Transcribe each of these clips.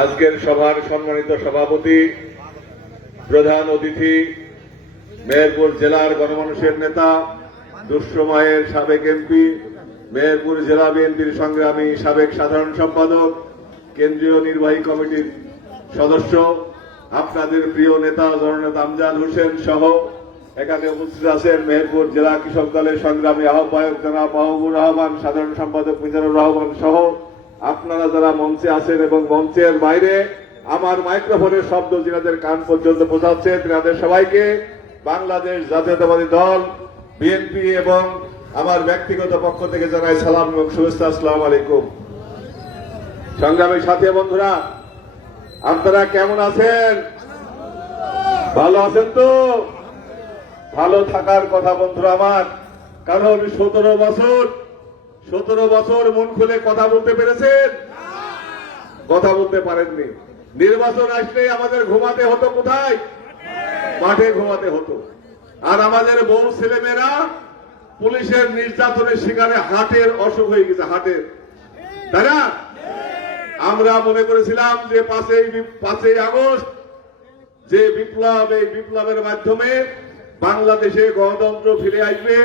আজকের সভার সম্মানিত সভাপতি, প্রধান অতিথি, মেহেরপুর জেলার গণমানুষের নেতা, দুঃসময়ের সাবেক এমপি, মেহেরপুর জেলা বিএনপির সংগ্রামী সাবেক সাধারণ সম্পাদক, কেন্দ্রীয় নির্বাহী কমিটির সদস্য, আপনাদের প্রিয় নেতা জননেতা আমজাদ হোসেন সহ এখানে উপস্থিত আছেন মেহেরপুর জেলা কৃষক দলের সংগ্রামী আহ্বায়ক জনাব মাহবুবুর রহমান, সাধারণ সম্পাদক মিজানুর রহমান সহ আপনারা যারা মঞ্চে আছেন এবং মঞ্চের বাইরে আমার মাইক্রোফোনের শব্দ যিনাদের কান পর্যন্ত পৌঁছাচ্ছে, তিনাদের সবাইকে বাংলাদেশ জাতীয়তাবাদী দল বিএনপি এবং আমার ব্যক্তিগত পক্ষ থেকে জানাই সালাম এবং শুভেচ্ছা। আসসালামু আলাইকুম। সংগ্রামী সাথী বন্ধুরা, আপনারা কেমন আছেন? ভালো আছেন তো? ভালো থাকার কথা বন্ধুরা আমার, কারণ 17 বছর মন খুলে কথা বলতে পেরেছেন? কথা বলতে পারেননি। নির্বাচন আসলে আমাদের ঘুমাতে হতো কোথায়? মাঠে ঘুমাতে হতো। আর আমাদের বউ ছেলেমেয়েরা পুলিশের নির্যাতনের শিকারে হাটের অসুখ হয়ে গেছে, হাটের। তাই না? আমরা মনে করেছিলাম যে 5ই আগস্ট যে বিপ্লব, এই বিপ্লবের মাধ্যমে বাংলাদেশে গণতন্ত্র ফিরে আসবে।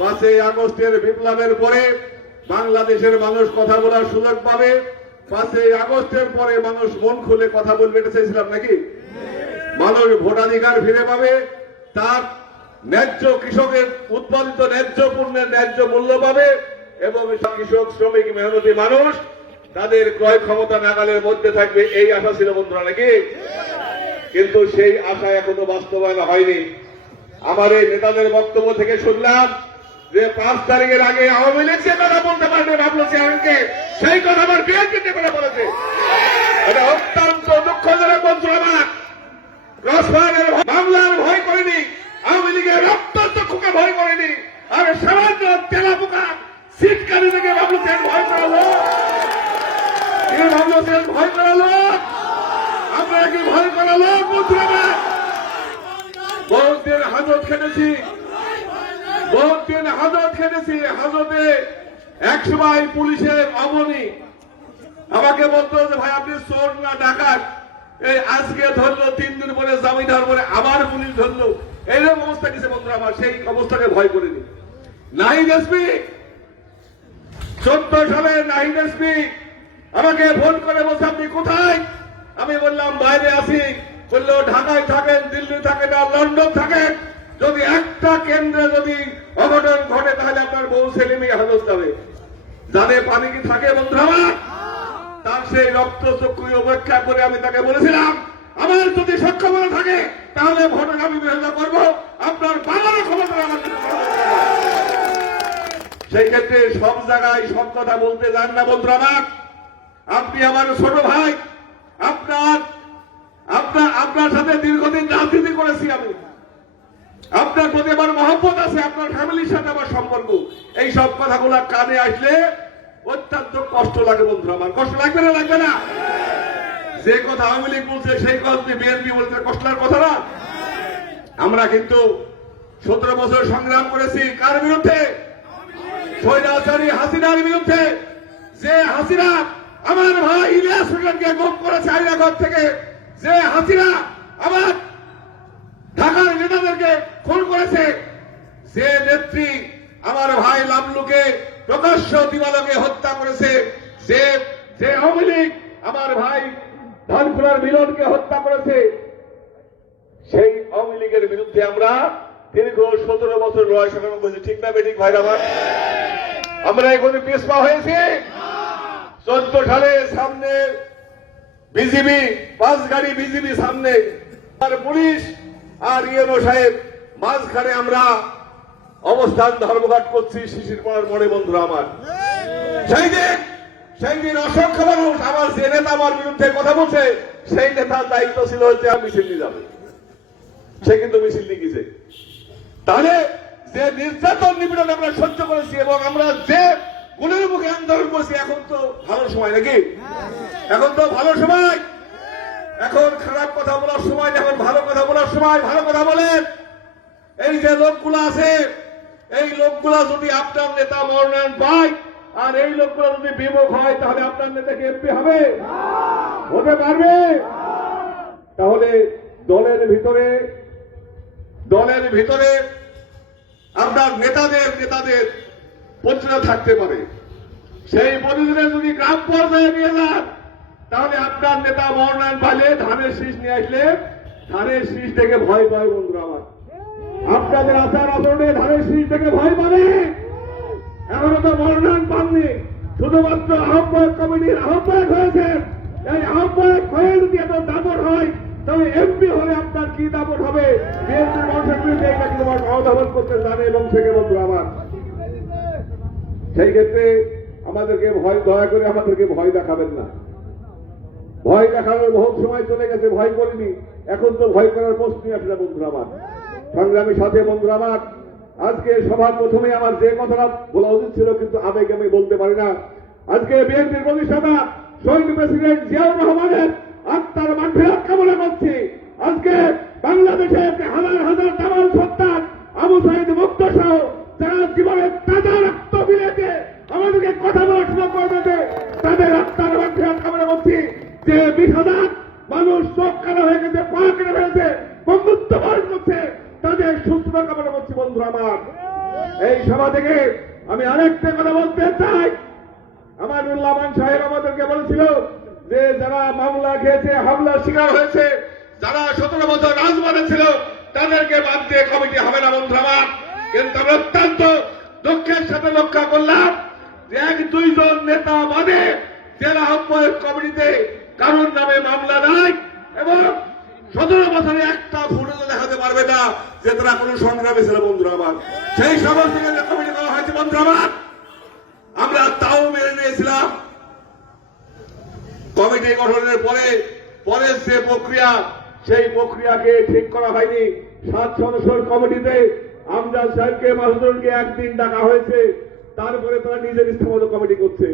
5ই আগস্টের বিপ্লবের পরে বাংলাদেশের মানুষ কথা বলার সুযোগ পাবে। 5ই আগস্টের পরে মানুষ মন খুলে কথা বলবে, এটা চেয়েছিলাম নাকি? মানুষ ভোটাধিকার ফিরে পাবে, তার ন্যায্য কৃষকের উৎপাদিত ন্যায্য পণ্যের ন্যায্য মূল্য পাবে এবং কৃষক শ্রমিক মেহনতি মানুষ তাদের ক্রয় ক্ষমতা নাগালের মধ্যে থাকবে, এই আশা ছিল বন্ধুরা নাকি? কিন্তু সেই আশা এখনো বাস্তবায়ন হয়নি। আমার এই নেতাদের বক্তব্য থেকে শুনলাম যে 5 তারিখের আগে আওয়ামী লীগ যে কথা বলতে পারবে ভাবলো চেয়ারম্যানকে, সেই কথা আমার বিএনপি করে বলেছে। এটা অত্যন্ত দুঃখজনক বন্ধুরা আমার। রসমানের বাংলার ভয় করেনি, আওয়ামী লীগের রক্তচক্ষুকে ভয় করেনি, আর সামান্য তেলা পোকা সিটকারি থেকে ভাবলো ভয় করালো। ভয় করালো, আমরা কি ভয় করালো বন্ধুরা আমার? বহুত দিন হাজত খেটেছি, হাজতে এক সময় পুলিশের অবনী আমাকে বলতো যে ভাই আপনি চোর না ডাকাত, এই আজকে ধরলো 3 দিন পরে জামিন হওয়ার পরে আবার পুলিশ ধরলো, এইরকম অবস্থা কিছু বন্ধুরা আমার। সেই অবস্থাকে ভয় করিনি। নাহিদ এসপি 14 সালে নাহিদ এসপি আমাকে ফোন করে বলছে আপনি কোথায়? আমি বললাম বাইরে আছি। বললো ঢাকায় থাকেন, দিল্লি থাকেন আর লন্ডন থাকেন, যদি একটা কেন্দ্রে যদি অঘটন ঘটে তাহলে আপনার বউ ছেলে মেয়ে হাজত যাবে। জানে পানি কি থাকে বন্ধুরা আমার? তার সেই রক্ত চক্ষু উপেক্ষা করে আমি তাকে বলেছিলাম আমার যদি সক্ষমতা থাকে তাহলে ভোটের আমি বিরোধিতা করবো, আপনার বাংলার ক্ষমতা আমার। সেই ক্ষেত্রে সব জায়গায় সব কথা বলতে যান না বন্ধুরা আমার। আপনি আমার ছোট ভাই, আপনার সাথে দীর্ঘদিন রাজনীতি করেছি আমি, আপনার প্রতি আমার মহব্বত আছে, আপনার ফ্যামিলির সাথে আমার সম্পর্ক। এই সব কথাগুলো কানে আসলে অত্যন্ত কষ্ট লাগে বন্ধুরা আমার। কষ্ট লাগবে না? লাগবে না? যে কথা আওয়ামী লীগ বলছে সেই কথা যদি বিএনপি বলতে কষ্ট লাগার কথা না? আমরা কিন্তু 17 বছর সংগ্রাম করেছি কার বিরুদ্ধে? স্বৈরাচারী হাসিনার বিরুদ্ধে। যে হাসিনা আমার ভাই ইলিয়াস হোসেনকে গোপ করেছে আইনাঘর থেকে, যে হাসিনা আমার ঢাকার নেতাদেরকে খুন করেছে, যে নেত্রী আমার ভাই লামলুকে প্রকাশ্য দিবালোকে হত্যা করেছে, যে আওয়ামী লীগ আমার ভাই ধানখোলার মিলনকে হত্যা করেছে, সেই আওয়ামী লীগের বিরুদ্ধে আমরা দীর্ঘ 17 বছর লড়াই সংগ্রাম করেছি। ঠিক না বেঠিক ভাইরা আমার? আমরা এখন পিছপা হয়েছি। 14 সালে সামনে বিজিবি 5 গাড়ি বিজিবি সামনে, আর পুলিশ আর ইএনও সাহেব মাঝখানে আমরা অবস্থান ধর্মঘট করছি শিশির পড়ার মোড়ে বন্ধুরা আমার। সেই দিন অসংখ্য মানুষ আমার যে নেতা আমার বিরুদ্ধে কথা বলছে সেই নেতার দায়িত্ব ছিল হচ্ছে মিছিল নিয়ে যাবে, সে কিন্তু মিছিল নিয়ে গেছে। তাহলে যে নির্যাতন নিপীড়ন আমরা সহ্য করেছি এবং আমরা যে গুণের মুখে আন্দোলন করেছি, এখন তো ভালো সময় নাকি? এখন তো ভালো সময়। এখন খারাপ কথা বলার সময়, এখন ভালো কথা বলার সময়। ভালো কথা বলেন। এই যে লোকগুলো আছে, এই লোকগুলা যদি আপনার নেতা মনোনয়ন পায় আর এই লোকগুলো যদি বিমুখ হয় তাহলে আপনার নেতা কি এমপি হবে? হতে পারবে? তাহলে দলের ভিতরে আপনার নেতাদের পরিচয় থাকতে পারে। সেই পরিচয় যদি গ্রাম পর্যায়ে নিয়ে যান তাহলে আপনার নেতা মনোনয়ন পাইলে ধানের শীষ নিয়ে আসলে ধানের শীষ থেকে ভয় পায় বন্ধুরা আমার। আপনাদের আচার আচরণে ধানের শীষ থেকে ভয় পাবে। এখনো তো মনোনয়ন পাননি, শুধুমাত্র আহ্বায়ক কমিটির আহ্বায়ক হয়েছেন। এই আহ্বায়ক হয়ে যদি এত দাপট হয় তাহলে এমপি হলে আপনার কি দাপট হবে? বিএনপির মানুষের বিরুদ্ধে এটা কিন্তু অবধাবন করতে জানে এবং থেকে বন্ধুরা আমার। সেই ক্ষেত্রে আমাদেরকে দয়া করে আমাদেরকে ভয় দেখাবেন না। ভয় দেখানোর বহুত সময় চলে গেছে, ভয় করিনি, এখন তো ভয় করার প্রশ্নই আসলে বন্ধুরা আমার। সংগ্রামী সাথে বন্ধুরা আমার, আজকে সবার প্রথমে আমার যে কথাটা বলা উচিত ছিল কিন্তু আবেগে আমি বলতে পারি না। আজকে বিএনপির প্রতিষ্ঠাতা শহীদ প্রেসিডেন্ট জিয়াউর রহমানের আত্মার মাগফিরাত কামনা করছি। আজকে বাংলাদেশে হাজার তামাল সন্তান আবু সাইদ মুক্ত সহ যারা জীবনে তাজা রক্ত বিলেতে আমাদেরকে কথা বলা শুরু করবে তাদের আত্মার মাগফিরাত কামনা করছি। যে 20,000 মানুষ চোখ কালো হয়ে গেছে, পা কেটে ফেলেছে, বন্ধুত্ব বরণ করছে, তাদের সুস্থতা কামনা করছি বন্ধুরা আমার। এই সভা থেকে আমি আরেকটা কথা বলতে চাই। আমার উল্লামান সাহেব আমাদেরকে বলেছিল যে যারা মামলা খেয়েছে, হামলার শিকার হয়েছে, যারা 17 বছর রাজমানে ছিল তাদেরকে বাদ দিয়ে কমিটি হবে না বন্ধুরা আমার। কিন্তু আমরা অত্যন্ত দুঃখের সাথে লক্ষ্য করলাম যে 1-2 নেতা বাদে জেলা আহ্বায়ক কমিটিতে কারোর নামে মামলা নাই এবং 17 বছরে একটা ফুটেজও দেখাতে পারবে না যে তারা কোন সংগ্রামী ছিল বন্ধুরা আমার। সেই সমস্ত কমিটি করা হয়েছে বন্ধুরা আমার। আমরা তাও মেনে নিয়েছিলাম। কমিটি গঠনের পরে যে প্রক্রিয়া, সেই প্রক্রিয়াকে ঠিক করা হয়নি। 7 সদস্যের কমিটিতে আমজাদ সাহেবকে, মাসুদুরকে একদিন ডাকা হয়েছে, তারপরে তারা নিজের ইচ্ছামতো কমিটি করছে।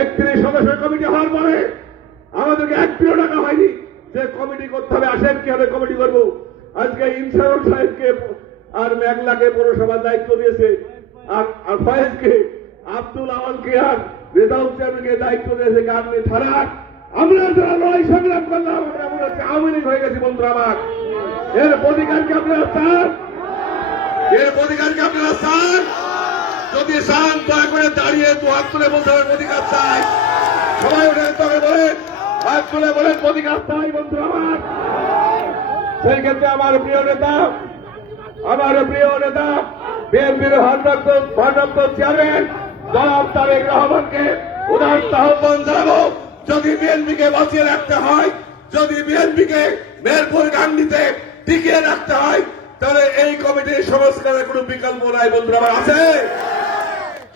31 সদস্যের কমিটি হওয়ার পরে আমাদেরকে একদিনও ডাকা হয়নি যে কমিটি করতে হবে, আসেন কিভাবে কমিটি করবো। আজকে ইনসারুল সাহেবকে আর মেঘলাকে পৌরসভার দায়িত্ব দিয়েছে, আর ফয়েজকে, আব্দুল আওয়ালকে আর রেজাউল চেয়ারম্যানকে দায়িত্ব দিয়েছে গার্নি থানার। আমরা যারা লড়াই সংগ্রাম করলাম আমরা মনে হচ্ছে আওয়ামী লীগ হয়ে গেছি বন্ধুরা আমার। এর অধিকারকে আপনারা চান? যদি চান দয়া করে দাঁড়িয়ে 2 হাত তুলে বলতে হবে অধিকার চাই। সবাই উঠে তবে বলেন, হাত তুলে বলেন অধিকার চাই বন্ধুরা আমার। সেই ক্ষেত্রে আমার প্রিয় নেতা বিএনপির ভারপ্রাপ্ত চেয়ারম্যান জনাব তারেক রহমানকে উদাত্ত আহ্বান জানাবো, যদি বিএনপিকে বাঁচিয়ে রাখতে হয়, যদি বিএনপিকে মেহেরপুর গান্ধীতে টিকিয়ে রাখতে হয়, তাহলে এই কমিটির সংস্কারের কোন বিকল্প নাই বন্ধুরা আমার। আছে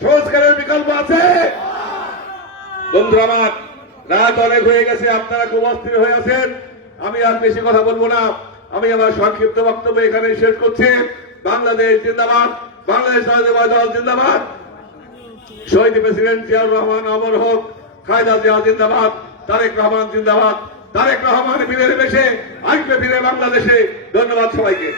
সংস্কারের বিকল্প আছে বন্ধুরা আমার। রাত অনেক হয়ে গেছে, আপনারা খুব অস্থির হয়ে আছেন। আমি আর বেশি কথা বলবো না, আমি আমার সংক্ষিপ্ত বক্তব্য এখানে শেষ করছি। বাংলাদেশ জিন্দাবাদ, বাংলাদেশ জাতীয়তাবাদী দল জিন্দাবাদ, শহীদ প্রেসিডেন্ট জিয়াউর রহমান অমর হোক, খালেদা জিয়া জিন্দাবাদ, তারেক রহমান জিন্দাবাদ। তারেক রহমান ফিরে এসে আসবে ফিরে বাংলাদেশে। ধন্যবাদ সবাইকে।